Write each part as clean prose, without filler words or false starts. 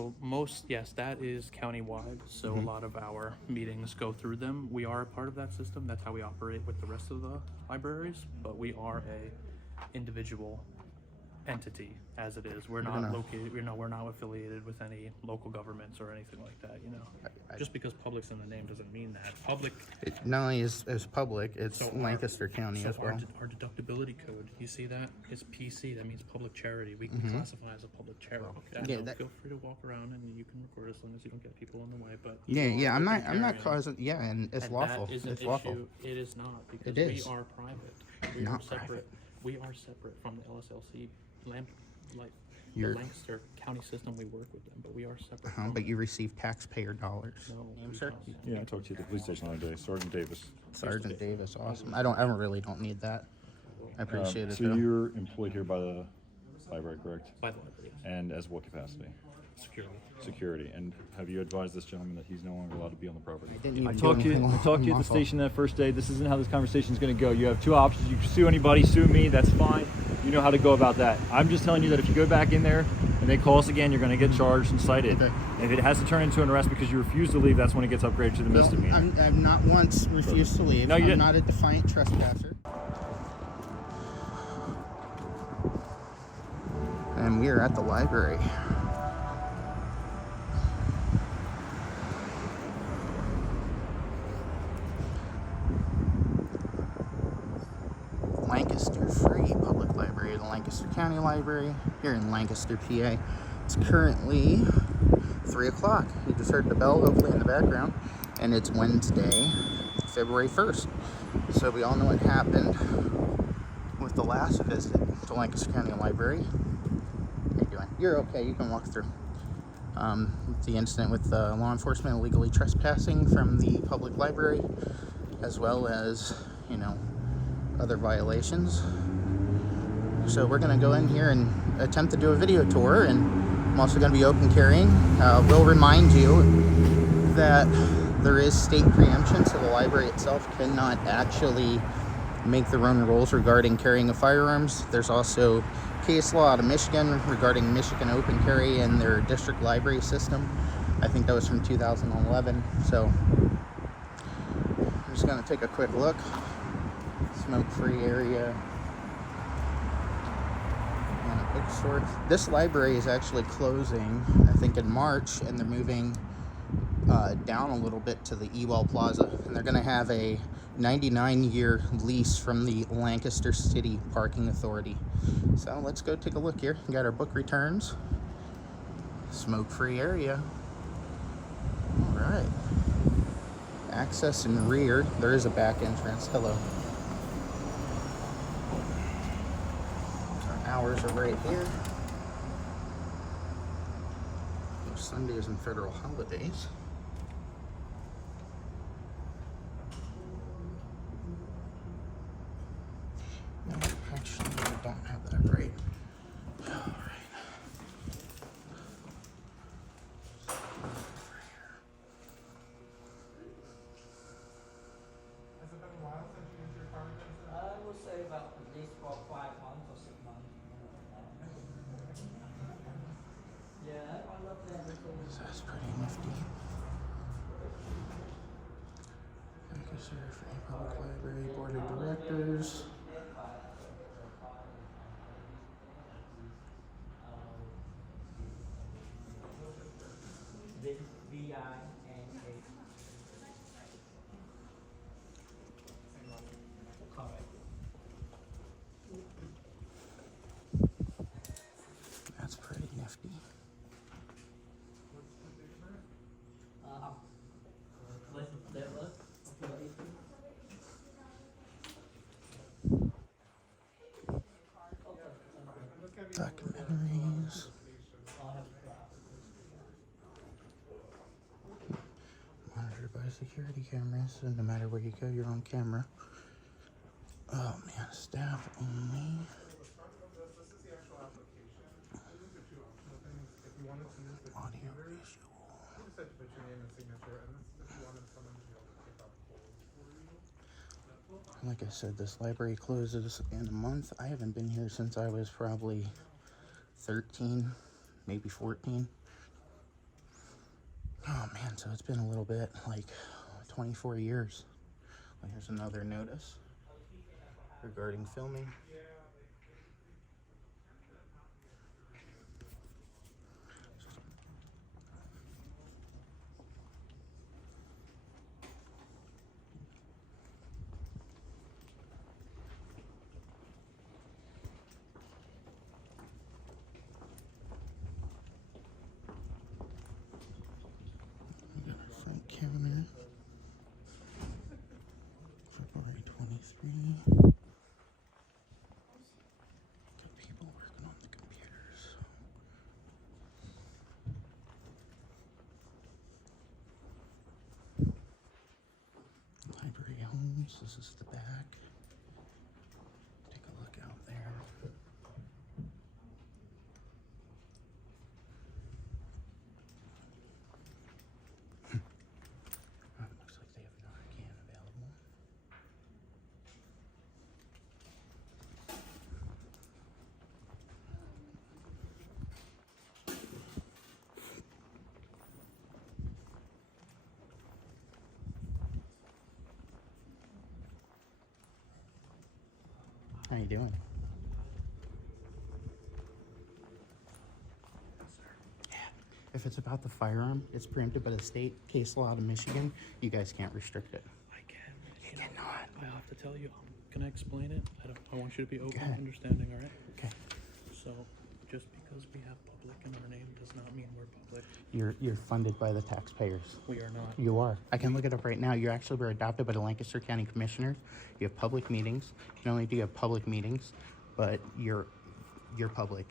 So yes, that is countywide. So a lot of our meetings go through them. We are a part of that system. That's how we operate with the rest of the libraries. But we are a individual entity as it is. We're not located. We're not affiliated with any local governments or anything like that. Just because public's in the name doesn't mean that public. It not only is public, it's So Lancaster County as well. Our deductibility code, you see that? It's PC. That means public charity. We can classify as a public charity. Feel free to walk around and you can record as long as you don't get people in the way. But I'm not causing. Yeah, and it's lawful. It's lawful. It is not because we are private. We are separate. Private. We are separate from the LSLC. The Lancaster County system, we work with them, but we are separate. But you receive taxpayer dollars. No, name, sir? Yeah, I talked to you at the police station the other day. Sergeant Davis. Sergeant Davis, awesome. I really don't need that. I appreciate it. So you're employed here by the library, correct? By the library, yes. And as what capacity? Security. And have you advised this gentleman that he's no longer allowed to be on the property? I talked to you at the station that first day. This isn't how this conversation is going to go. You have two options. You can sue anybody, sue me. That's fine. You know how to go about that. I'm just telling you that if you go back in there and they call us again, you're going to get charged and cited. Okay. If it has to turn into an arrest because you refuse to leave, that's when it gets upgraded to the misdemeanor. I've not once refused to leave. No, you didn't. I'm not a defiant trespasser. And we are at the library. Lancaster Free Public Library, the Lancaster County Library, here in Lancaster, PA. It's currently 3 o'clock. You just heard the bell, hopefully, in the background. And it's Wednesday, February 1st. So we all know what happened with the last visit to Lancaster County Library. How you doing? You're okay, you can walk through. The incident with law enforcement illegally trespassing from the public library, as well as, other violations. So we're going to go in here and attempt to do a video tour, and I'm also going to be open carrying. We'll remind you that there is state preemption, so the library itself cannot actually make their own rules regarding carrying of firearms. There's also case law out of Michigan regarding Michigan open carry and their district library system. I think that was from 2011. So I'm just going to take a quick look. Smoke-free area and a bookstore. This library is actually closing, I think, in March, and they're moving down a little bit to the Ewell Plaza, and they're going to have a 99-year lease from the Lancaster City Parking Authority. So let's go take a look here. We got our book returns. Smoke-free area. All right. Access and rear. There is a back entrance. Hello. Hours are right here. There's Sundays and federal holidays. No, actually, I don't have that right. All right. Has it been a while since you used your car? I would say about at least 5 months or 6 months. Yeah, I love that. That's pretty nifty. Lancaster Free Public Library Board of Directors. That's pretty nifty. Documentaries. Monitored by security cameras, so no matter where you go, you're on camera. Oh man, staff only. Audio visual. Like I said, this library closes in a month. I haven't been here since I was probably 13, maybe 14. So it's been a little bit, like 24 years. Well, here's another notice regarding filming. Front counter. February 23. Got people working on the computers. Library homes. This is the back. Take a look out there. Looks like they have Narcan available. How you doing? Yeah. If it's about the firearm, it's preempted by the state case law of Michigan. You guys can't restrict it. I can. You cannot. I have to tell you. Can I explain it? I want you to be open, ahead. understanding. All right. Okay. So, just because we have public in our name does not mean we're public. You're funded by the taxpayers. We are not. You are. I can look it up right now. You actually were adopted by the Lancaster County Commissioners. You have public meetings. Not only do you have public meetings, but you're public.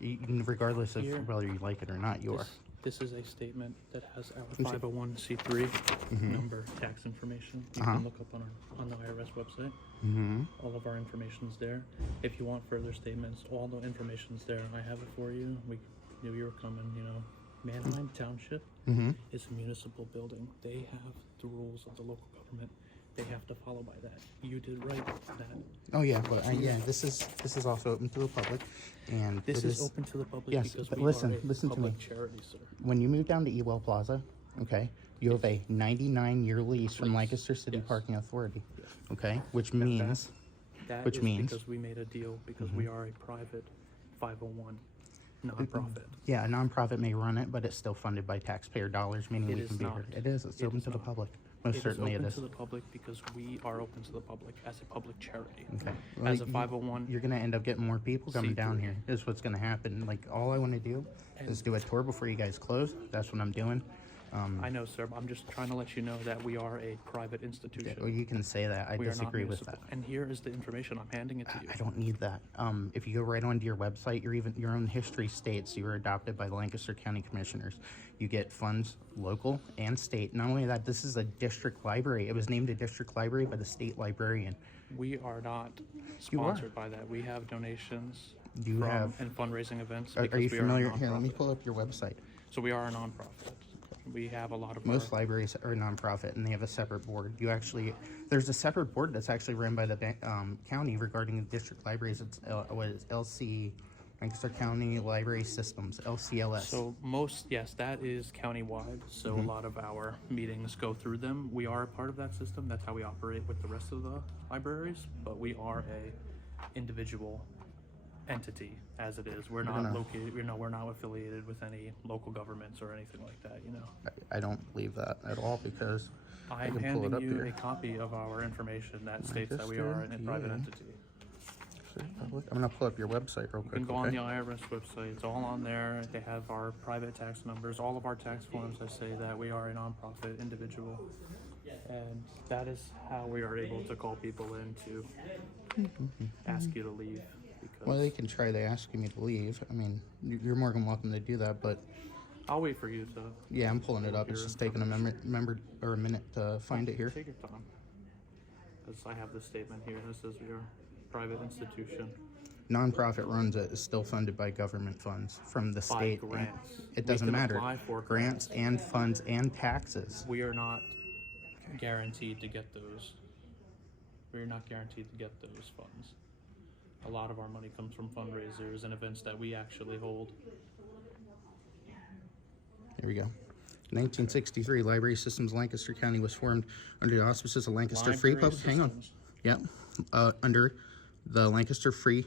Regardless of Here. whether you like it or not, you are. This is a statement that has our me see. 501c3 number, tax information. You Uh-huh. can look up on the IRS website. Mm-hmm. All of our information's there. If you want further statements, all the information's there. I have it for you. We knew you were coming. Manheim Township Mm-hmm. is a municipal building. They have the rules of the local government. They have to follow by that. You did right that. Oh yeah, but this is also open to the public, and This it is open to the public yes, because but we listen are a to me. public charity, sir. When you move down to Ewell Plaza, okay, you have a 99-year lease from Lease, Lancaster City yes. Parking Authority, Yes. okay, which Now means That Which is means- because we made a deal because we are a private 501 nonprofit. yeah, a nonprofit may run it, but it's still funded by taxpayer dollars, meaning It we is can be not. here. It is. It's It open is to the not. public. Most certainly It it is is. open to the public because we are open to the public as a public charity. Okay. As a Well, 501, You're gonna end up getting more people coming down C3. here. Is what's gonna happen. Like all I want to do is do a tour before you guys close. That's what I'm doing. I know, sir. But I'm just trying to let you know that we are a private institution. Well, you can say that. I We are not disagree with municipal. that. And here is the information. I'm handing it to you. I don't need that. If you go right onto your website, your own history states you were adopted by the Lancaster County Commissioners. You get funds local and state. Not only that, this is a district library. It was named a district library by the state librarian. We are not You are. sponsored by that. We have donations You from have- and fundraising events. Are because you we familiar? Are a Here, let me nonprofit. pull up your website. So we are a nonprofit. We have a lot of Most our, libraries are nonprofit, and they have a separate board. There's a separate board that's actually run by the county regarding the district libraries. It's what is LC, Lancaster County Library Systems, LCLS. So yes, that is countywide. So Mm-hmm. a lot of our meetings go through them. We are a part of that system. That's how we operate with the rest of the libraries. But we are a individual entity as it is. We're not gonna- located. We're not affiliated with any local governments or anything like that. I don't believe that at all because I I'm can pull it handing up you here. a copy of our information that states that we Lancaster, are a private PA. entity. I'm gonna pull up your website real You quick. can go on okay? the IRS website. It's all on there. They have our private tax numbers, all of our tax forms that say that we are a nonprofit individual. And that is how we are able to call people in to ask you to leave. Because Well, they can try to ask me to leave. I mean, you're more than welcome to do that, but I'll wait for you to yeah, I'm pulling it up. It's just taking a minute to find it here. take your time. Because I have this statement here that says we are a private institution. Nonprofit runs it is still funded by government funds from the By state. grants. It We doesn't can matter. apply for Grants and funds and taxes. We are not guaranteed to get those. We're not guaranteed to get those funds. A lot of our money comes from fundraisers and events that we actually hold. Here we go. 1963, Library Systems Lancaster County was formed under the auspices of Lancaster Free Library Public. Hang on. systems. Yep. Under the Lancaster Free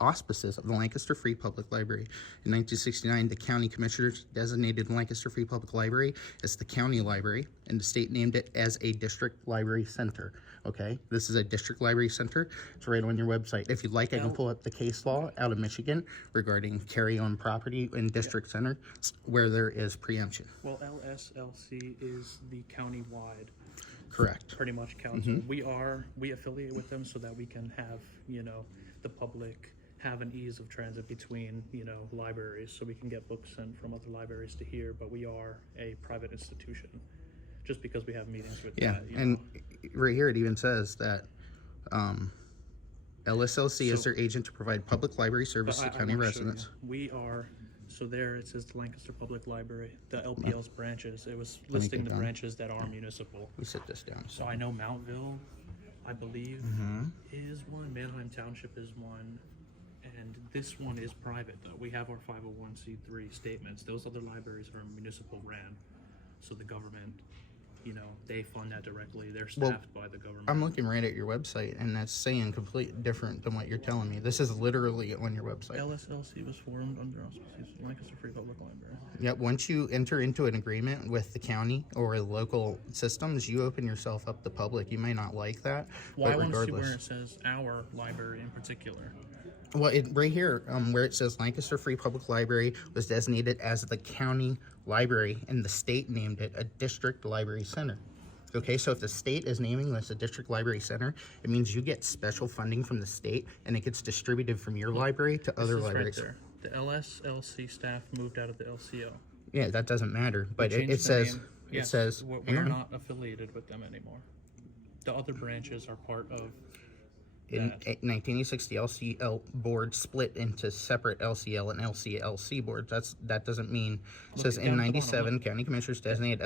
auspices of the Lancaster Free Public Library. In 1969, the county commissioners designated Lancaster Free Public Library as the county library, and the state named it as a district library center. Okay, this is a district library center. It's right on your website. If you'd like, I can pull up the case law out of Michigan regarding carry-on property in district center where there is preemption. Well, LSLC is the county-wide, Correct. pretty much council. We affiliate with them so that we can have, the public have an ease of transit between, libraries, so we can get books sent from other libraries to here, but we are a private institution, just because we have meetings with Yeah, that, and right here it even says that LSLC is So- their agent to provide public library service But to I county wanna show you. residents. We are, so there it says the Lancaster Public Library, the LPL's branches. It was me listing get the down. branches that are municipal. We sit this down. So I know Mountville, I believe, Mm-hmm. is one. Manheim Township is one. And this one is private, though. We have our 501c3 statements. Those other libraries are municipal ran. So the government, they fund that directly. They're Well, staffed by the government. I'm looking right at your website, and that's saying completely different than what you're telling me. This is literally on your website. LSLC was formed under auspices of Lancaster Free Public Library. Yep, once you enter into an agreement with the county or the local systems, you open yourself up to public. You may not like that, Well, I but want to see regardless. where it says our library in particular. Well, right here, where it says Lancaster Free Public Library was designated as the county library, and the state named it a district library center. Okay, so if the state is naming this a district library center, it means you get special funding from the state, and it gets distributed from your library to other This is libraries. right there. The LSLC staff moved out of the LCO. Yeah, that doesn't matter, but They changed it the says name. it Yes, says hang we're on. not affiliated with them anymore. The other branches are part of In that. 1986, the LCL board split into separate LCL and LCLC boards. That doesn't mean. It Look, says down in at the bottom, '97, look. county commissioners designated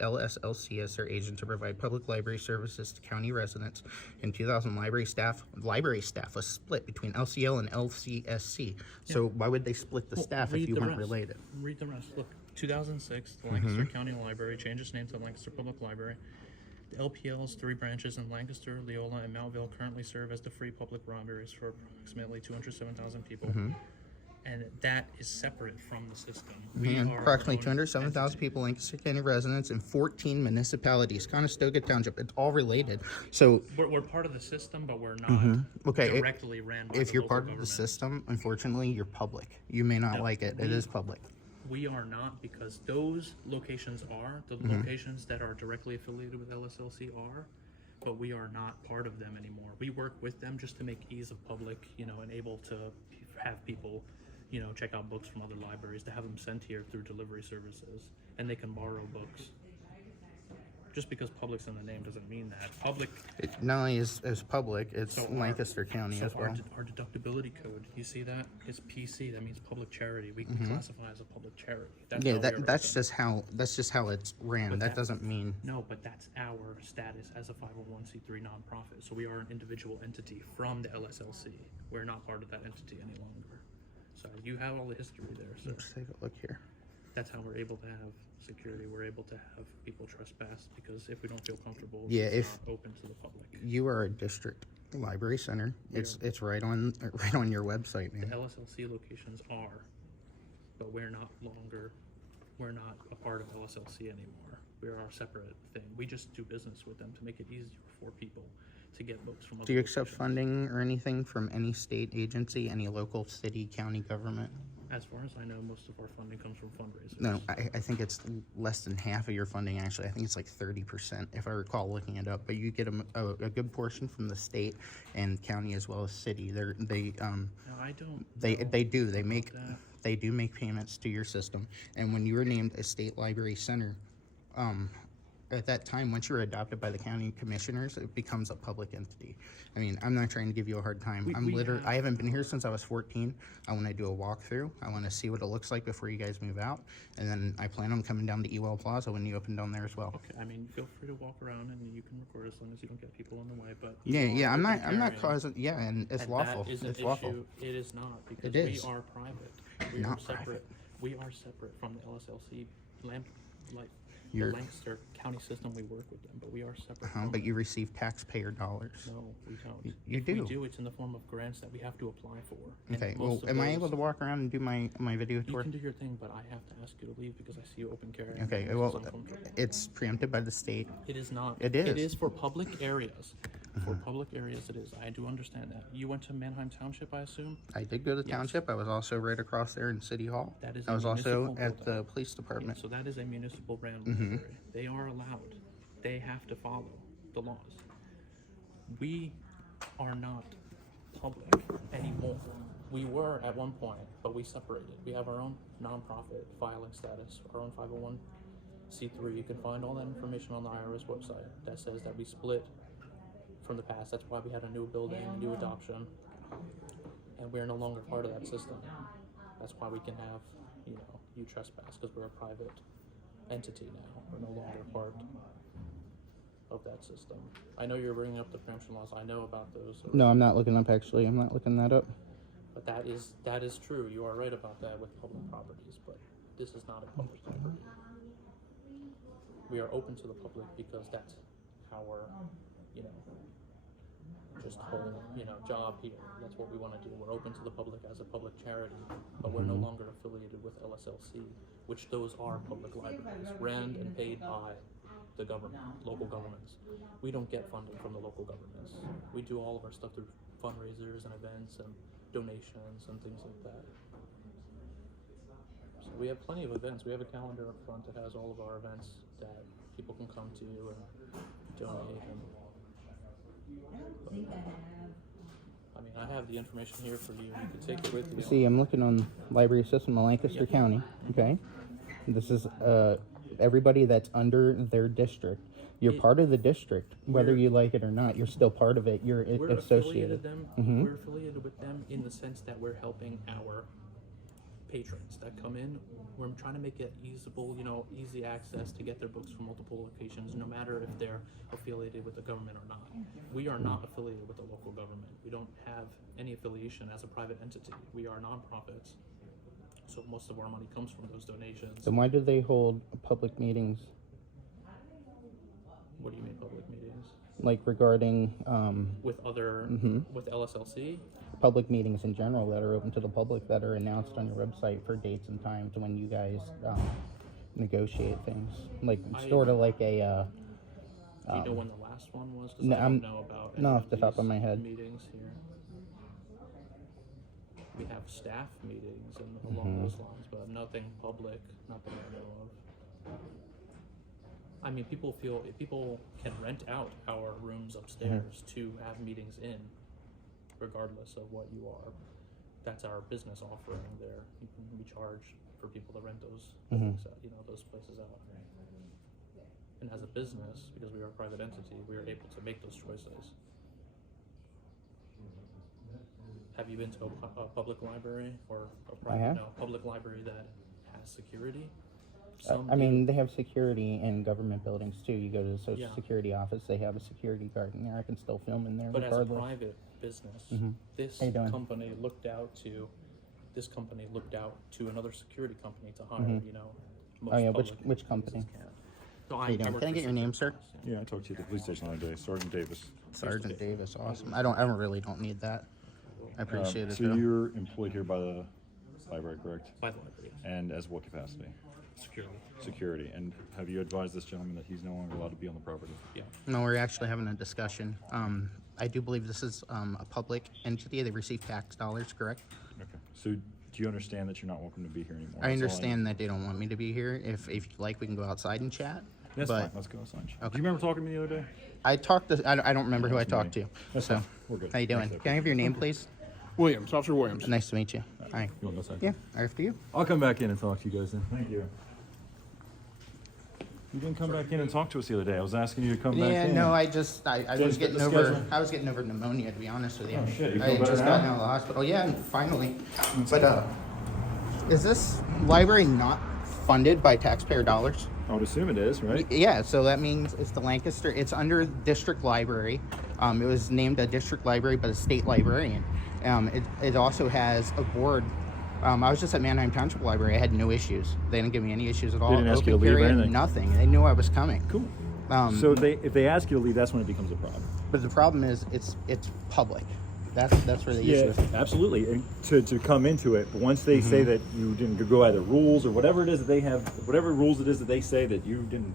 LSLC as their agent to provide public library services to county residents. In 2000, library staff was split between LCL and LCSC. So why would they split the Well, staff if read you the weren't rest. related? Read the rest. Look, 2006, the Lancaster County Library changed its name to Lancaster Public Library. The LPL's 3 branches in Lancaster, Leola, and Mountville currently serve as the free public libraries for approximately 207,000 people. And that is separate from the system. We And are our approximately own 207,000 entity. people, Lancaster County residents, in 14 municipalities, Conestoga Township. It's all related. So We're part of the system, but we're not okay, directly ran by if the you're local part of the government. system, unfortunately, you're public. You may not No, like it. It is public. We are not, because those locations are, the Mm-hmm. locations that are directly affiliated with LSLC are, but we are not part of them anymore. We work with them just to make ease of public, and able to have people, check out books from other libraries, to have them sent here through delivery services, and they can borrow books. Just because public's in the name doesn't mean that. Public, It not only is public, it's So our- Lancaster County so as well. our deductibility code, you see that? It's PC, that means public charity. We classify as a public charity. That's Yeah, how we are that's represented. just how it's ran. But That that- doesn't mean No, but that's our status as a 501c3 nonprofit. So we are an individual entity from the LSLC. We're not part of that entity any longer. So you have all the history there. So let's take a look here. that's how we're able to have security. We're able to have people trespass, because if we don't feel comfortable, Yeah, it's if- not open to the public. You are a district library center. It's right on your website, The man. LSLC locations are, but we're not a part of LSLC anymore. We're our separate thing. We just do business with them to make it easier for people to get books from other Do you accept locations. funding or anything from any state agency, any local city, county government? As far as I know, most of our funding comes from fundraisers. No, I think it's less than half of your funding, actually. I think it's like 30%, if I recall looking it up. But you get a good portion from the state and county as well as city. No, I don't. They know do. that. They do make payments to your system. And when you were named a state library center, at that time, once you were adopted by the county commissioners, it becomes a public entity. I mean, I'm not trying to give you a hard time. I haven't been here since I was 14. I want to do a walkthrough. I want to see what it looks like before you guys move out. And then I plan on coming down to Ewell Plaza when you open down there as well. Okay, I mean, feel free to walk around and you can record as long as you don't get people in the way. But Yeah, I'm not carrying. causing. Yeah, and it's And lawful. That is an It's lawful. issue. It is not, because It is. we are private. We Not are separate. private. We are separate from the LSLC like You're- the Lancaster County system, we work with them, but we are separate. But you receive taxpayer dollars. No, we don't. You If do. We do. It's in the form of grants that we have to apply for. And Okay, most well, of am I those- able to walk around and do my video You tour? can do your thing, but I have to ask you to leave because I see you open carry. Okay, It's well, uncomfortable. it's preempted by the state. It is not. It is. It is for public areas. For public areas, it is. I do understand that. You went to Manheim Township, I assume? I did go to Yes. township. I was also right across there in City Hall. That is I a was also municipal at the building. police department. So that is a municipal brand Mm-hmm. library. They are allowed. They have to follow the laws. We are not public anymore. We were at one point, but we separated. We have our own nonprofit filing status, our own 501c3. You can find all that information on the IRS website that says that we split from the past. That's why we had a new building, a new adoption, and we're no longer part of that system. That's why we can have, you trespass, because we're a private entity now. We're no longer part of that system. I know you're bringing up the preemption laws. I know about those. No, I'm not looking up, actually. I'm not looking that up. But that is true. You are right about that with public properties, but this is not a public property. We are open to the public because that's our, just whole, job here. That's what we want to do. We're open to the public as a public charity, but we're no longer affiliated with LSLC, which those are public libraries, ran and paid by the government, local governments. We don't get funding from the local governments. We do all of our stuff through fundraisers and events and donations and things like that. So we have plenty of events. We have a calendar up front that has all of our events that people can come to and donate. I have the information here for you. You can take it with you. See, I'm looking on library system of Lancaster County. Okay, this is everybody that's under their district. You're part of the district, whether you like it or not. You're still part of it. You're associated. We're affiliated with them in the sense that we're helping our patrons that come in. We're trying to make it easy access to get their books from multiple locations, no matter if they're affiliated with the government or not. We are not affiliated with the local government. We don't have any affiliation as a private entity. We are nonprofits. So most of our money comes from those donations. Then why do they hold public meetings? What do you mean public meetings? Like regarding With other, with LSLC? public meetings in general that are open to the public that are announced on your website for dates and times when you guys negotiate things. Like sort of like a. Do you know when the last one was? 'Cause no, I don't know about any not off the top of these my head. Meetings here. We have staff meetings and along those lines, but nothing public, not that I know of. I mean, people can rent out our rooms upstairs to have meetings in, regardless of what you are. That's our business offering there. We charge for people to rent those buildings out, those places out. And as a business, because we are a private entity, we are able to make those choices. Have you been to a public library or a private, public library that has security? I mean, they have security in government buildings too. You go to the Social Security office, they have a security guard in there. I can still film in there But regardless. as a private business, this How you doing? company looked out to another security company to hire, most Oh yeah, public which company? businesses can. So How you doing? work Can I for get your name, sir? Securitas, yeah. Yeah, I talked to you at the police station the other day, Sergeant Davis. Sergeant Davis, awesome. I really don't need that. I appreciate it So though. you're employed here by the library, correct? By the library, And as what capacity? security. Security. And have you advised this gentleman that he's no longer allowed to be on the property? Yeah. No, we're actually having a discussion. I do believe this is a public entity. They receive tax dollars, correct? Okay. So do you understand that you're not welcome to be here anymore? I That's all understand that they don't want me to be here. If you like, we can go outside and chat. That's but fine. Let's go outside. Okay. Do you remember talking to me the other day? I talked to, I don't remember who I That's me. talked to. That's So, fine. We're good. how you doing? Thanks, Can I have your name, please? Williams, Officer Williams. Nice to meet you. Hi. You want to go outside? Yeah, after you. I'll come back in and talk to you guys then. Thank you. You didn't come back in and talk to us the other day. I was asking you to come back Yeah, in. no, I was getting the over. schedule. I was getting over pneumonia, to be honest with you. Oh, shit, you I feel had better just now? gotten out of the hospital. Yeah, finally. But is this library not funded by taxpayer dollars? I would assume it is, right? Yeah, so that means it's the Lancaster. It's under district library. It was named a district library, but a state librarian. It also has a board I was just at Manheim Township Library. I had no issues. They didn't give me any issues at all. They didn't ask you to Open leave or carry, anything? nothing. They knew I was coming. Cool. Um, So if they ask you to leave, that's when it becomes a problem. But the problem is, it's public. That's where the issue is. Absolutely. And to come into it, but once they say that you didn't go by the rules or whatever it is that they have, whatever rules it is that they say that you didn't.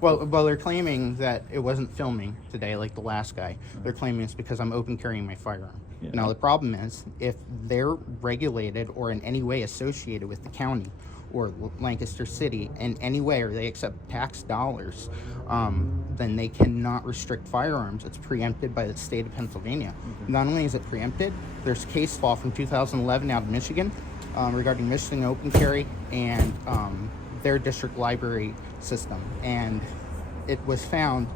Well, they're claiming that it wasn't filming today, like the last guy. They're claiming it's because I'm open carrying my firearm. Yeah. Now, the problem is, if they're regulated or in any way associated with the county or Lancaster City in any way, or they accept tax dollars, then they cannot restrict firearms. It's preempted by the state of Pennsylvania. Not only is it preempted, there's case law from 2011 out of Michigan regarding Michigan open carry and their district library system. And it was found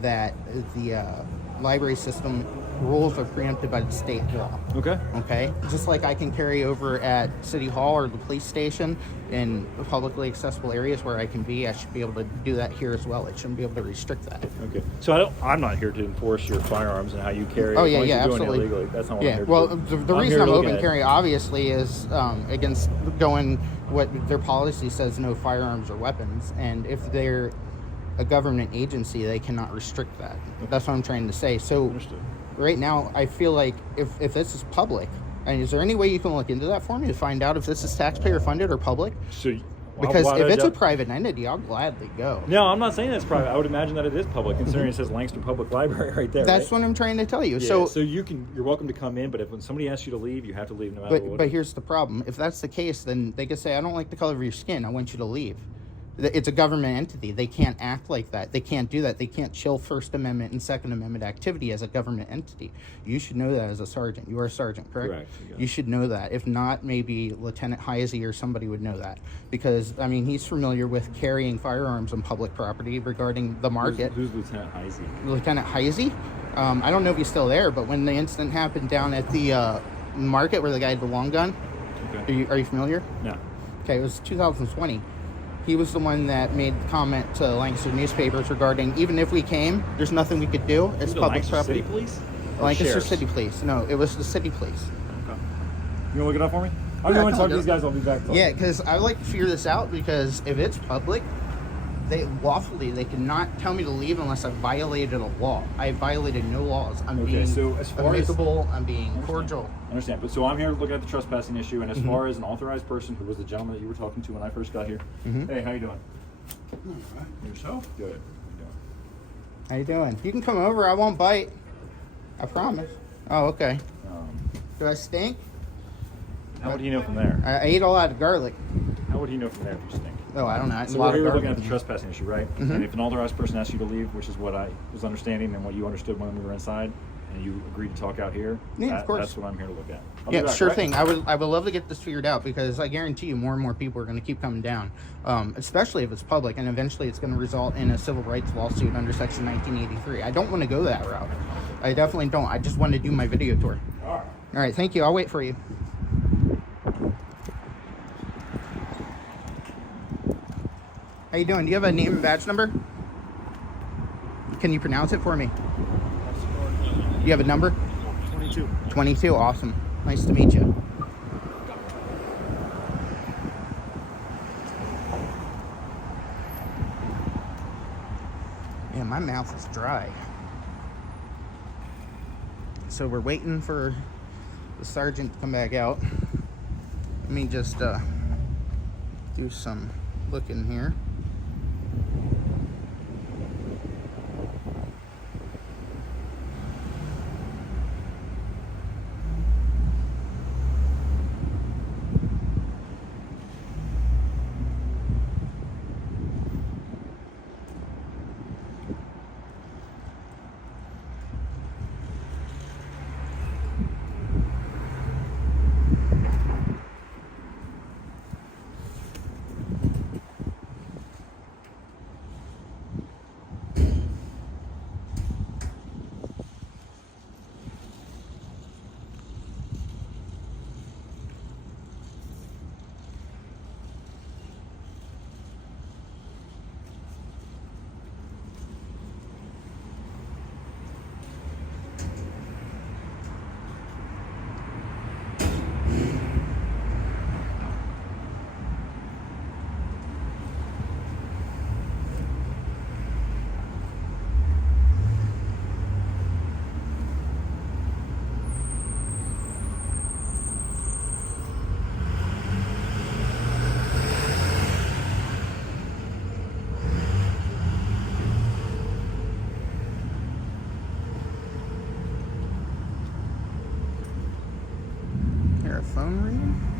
that the library system rules are preempted by the state law. Okay. Okay, just like I can carry over at City Hall or the police station in publicly accessible areas where I can be, I should be able to do that here as well. It shouldn't be able to restrict that. Okay. So I'm not here to enforce your firearms and how you carry. Oh as yeah, long as yeah, you're doing it absolutely. legally. That's not what I'm Yeah, here well, to do. the I'm reason here I'm to look open at it. carry obviously is against going what their policy says: no firearms or weapons. And if they're a government agency, they cannot restrict that. That's what I'm trying to say. So. Understood. Right now, I feel like if this is public, and is there any way you can look into that for me to find out if this is taxpayer funded or public? So Because why if did it's I- a private entity, I'll gladly go. No, I'm not saying that's private. I would imagine that it is public, considering it says Lancaster Public Library right there. That's right? what I'm trying to tell you. Yeah, So, you're welcome to come in, but if when somebody asks you to leave, you have to leave no matter what. but here's the problem. If that's the case, then they could say, I don't like the color of your skin. I want you to leave. It's a government entity. They can't act like that. They can't do that. They can't chill First Amendment and Second Amendment activity as a government entity. You should know that as a sergeant. You are a sergeant, correct? Correct, yeah. You should know that. If not, maybe Lieutenant Heisey or somebody would know that. Because, I mean, he's familiar with carrying firearms on public property regarding the market. Who's Lieutenant Heisey? Lieutenant Heisey? I don't know if he's still there, but when the incident happened down at the market where the guy had the long gun, Okay. are you familiar? No. Okay, it was 2020. He was the one that made the comment to Lancaster newspapers regarding, even if we came, there's nothing we could do. It's The public Lancaster property. City Police? Or Lancaster sheriffs? City Police. No, it was the city police. Okay. You wanna look it up for me? I'm going to talk to these guys. I'll be back. Yeah, because I like to figure this out, because if it's public, they cannot tell me to leave unless I've violated a law. I violated no laws. I'm Okay, being so as far as- amicable, I'm being cordial. I understand, but so I'm here looking at the trespassing issue, and as far as an authorized person, who was the gentleman that you were talking to when I first got here. Hey, how you doing? Yourself? Good. How you doing? You can come over. I won't bite. I promise. Oh, okay. Do I stink? How would he know from there? I ate a lot of garlic. How would he know from there if you stink? Oh, I don't know. I ate So a lot we're here of looking at garlic. the trespassing issue, right? And if an authorized person asks you to leave, which is what I was understanding and what you understood when we were inside, and you agreed to talk out here, Yeah, of course. that's what I'm here to look at. I'll be Yeah, back, sure right? thing. I would love to get this figured out, because I guarantee you more and more people are going to keep coming down, especially if it's public, and eventually it's going to result in a civil rights lawsuit under Section 1983. I don't want to go that route. I definitely don't. I just want to do my video tour. All right. All right, thank you. I'll wait for you. How you doing? Do you have a name and badge number? Can you pronounce it for me? You have a number? 22. 22, awesome. Nice to meet you. Yeah, my mouth is dry. So we're waiting for the sergeant to come back out. Let me just do some looking here. phone ringing?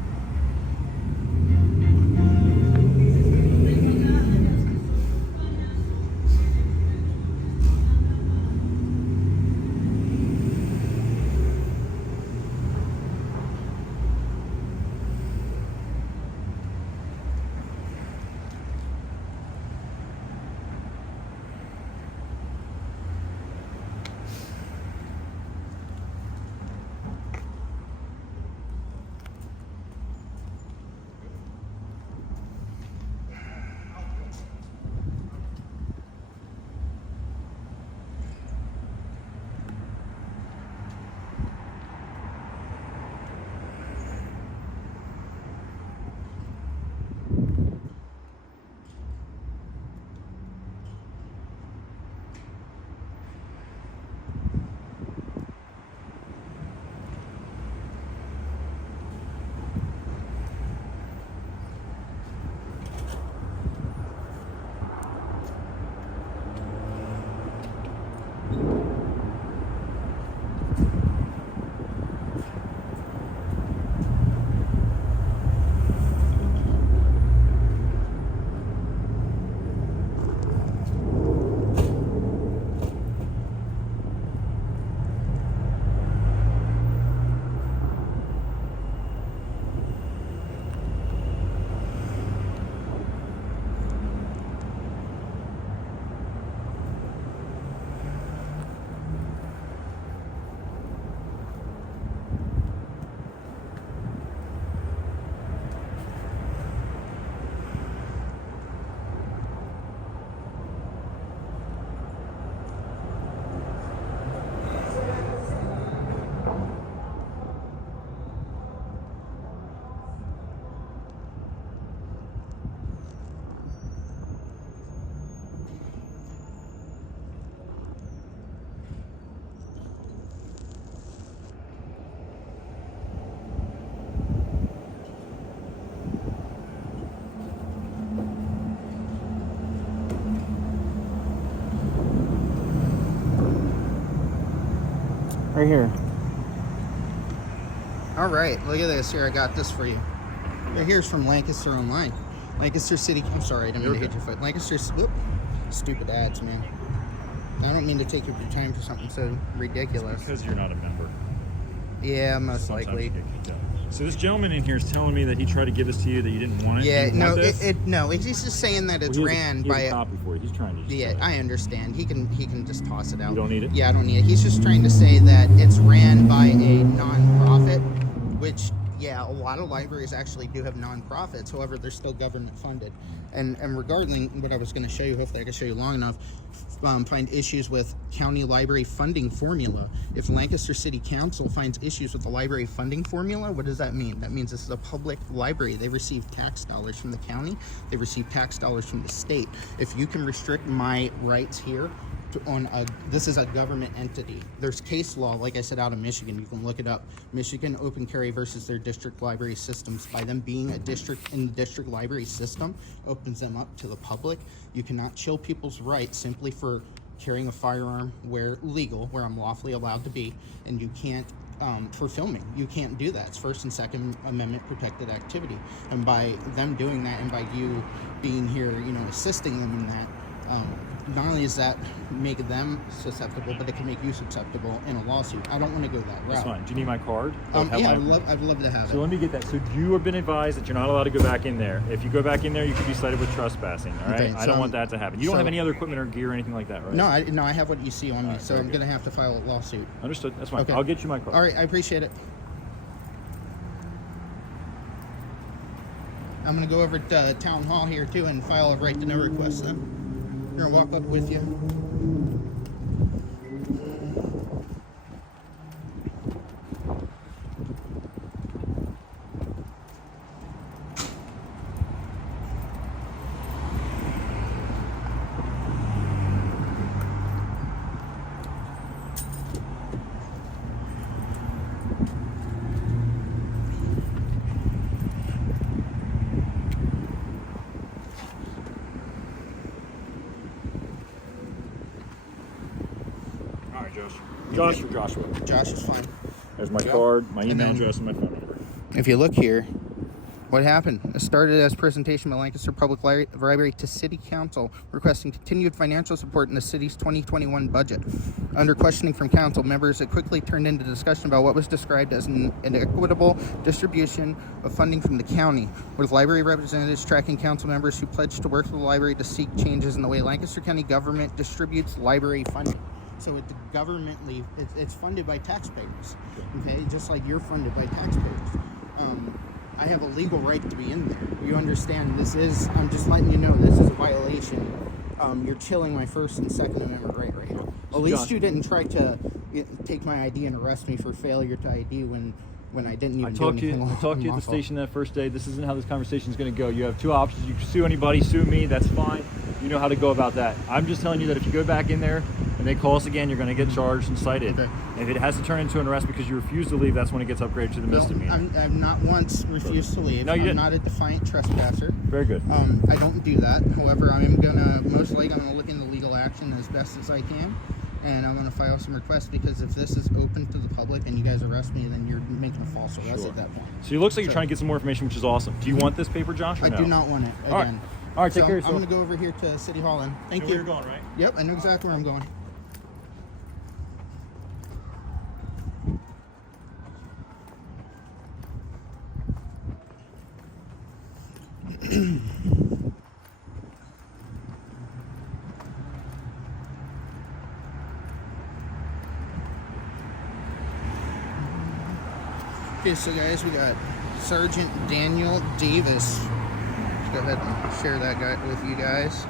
Right here. All right, look at this. Here, I got this for you. Right here's from Lancaster Online. Lancaster City. I'm sorry, I didn't mean to hit your foot. Lancaster. Whoop, stupid ads, man. I don't mean to take up your time for something so ridiculous. It's because you're not a member. Yeah, most Sometimes likely. you get kicked out. So this gentleman in here is telling me that he tried to give this to you, that you didn't want it. Yeah, You didn't no, want this? no. It's just saying that it's Well, ran he by has a a. copy for you. He's trying to just Yeah, I understand. He can just toss it out. You don't need it? Yeah, I don't need it. He's just trying to say that it's ran by a non-profit, which, yeah, a lot of libraries actually do have non-profits. However, they're still government funded. And regarding what I was going to show you, hopefully I can show you long enough, find issues with county library funding formula. If Lancaster City Council finds issues with the library funding formula, what does that mean? That means this is a public library. They receive tax dollars from the county. They receive tax dollars from the state. If you can restrict my rights here this is a government entity. There's case law, like I said, out of Michigan. You can look it up. Michigan Open Carry versus their district library systems. By them being a district in the district library system, opens them up to the public. You cannot chill people's rights simply for carrying a firearm where legal, where I'm lawfully allowed to be, and you can't for filming. You can't do that. It's First and Second Amendment protected activity. And by them doing that, and by you being here, assisting them in that, not only does that make them susceptible, but it can make you susceptible in a lawsuit. I don't want to go that route. That's fine. Do you need my card? Yeah, I'd love to have it. So let me get that. So you have been advised that you're not allowed to go back in there. If you go back in there, you could be cited with trespassing. All right. Okay, I don't want that to happen. You don't so- have any other equipment or gear or anything like that, right? No, I have what you see on me, right, so very I'm good. going to have to file a lawsuit. Understood. That's fine. Okay. I'll get you my card. All right, I appreciate it. I'm going to go over to Town Hall here, too, and file a right to know request then. I'm going to walk up with you. Josh or Joshua? Josh is fine. There's my Yep. card, my email then- address, and my phone number. if you look here, what happened? It started as presentation by Lancaster Public Library to City Council requesting continued financial support in the city's 2021 budget. Under questioning from council members, it quickly turned into discussion about what was described as an equitable distribution of funding from the county, with library representatives tracking council members who pledged to work with the library to seek changes in the way Lancaster County government distributes library funding. So it's funded by taxpayers, okay? Just like you're funded by taxpayers. I have a legal right to be in there. You understand I'm just letting you know this is a violation. You're chilling my First and Second Amendment right now. At least you didn't try to take my ID and arrest me for failure to ID when I didn't even do anything I talked to you at the unlawful. station that first day. This isn't how this conversation is going to go. You have two options. You can sue anybody, sue me. That's fine. You know how to go about that. I'm just telling you that if you go back in there and they call us again, you're going to get charged and cited. Okay. If it has to turn into an arrest because you refuse to leave, that's when it gets upgraded to the misdemeanor. I've not once refused to leave. No, you I'm didn't. not a defiant trespasser. Very good. I don't do that. However, I'm most likely gonna look into legal action as best as I can, and I'm gonna file some requests because if this is open to the public and you guys arrest me, then you're making a false arrest Sure. at that point. So it looks like you're trying to get some more information, which is awesome. Do you want this paper, Josh, or I no? do not want it All right. again. All right, take So care of I'm yourself. gonna go over here to City Hall and thank know you. where you're going, right? Yep, I know exactly where I'm going. Okay, so guys, we got Sergeant Daniel Davis. Let's go ahead and share that guy with you guys.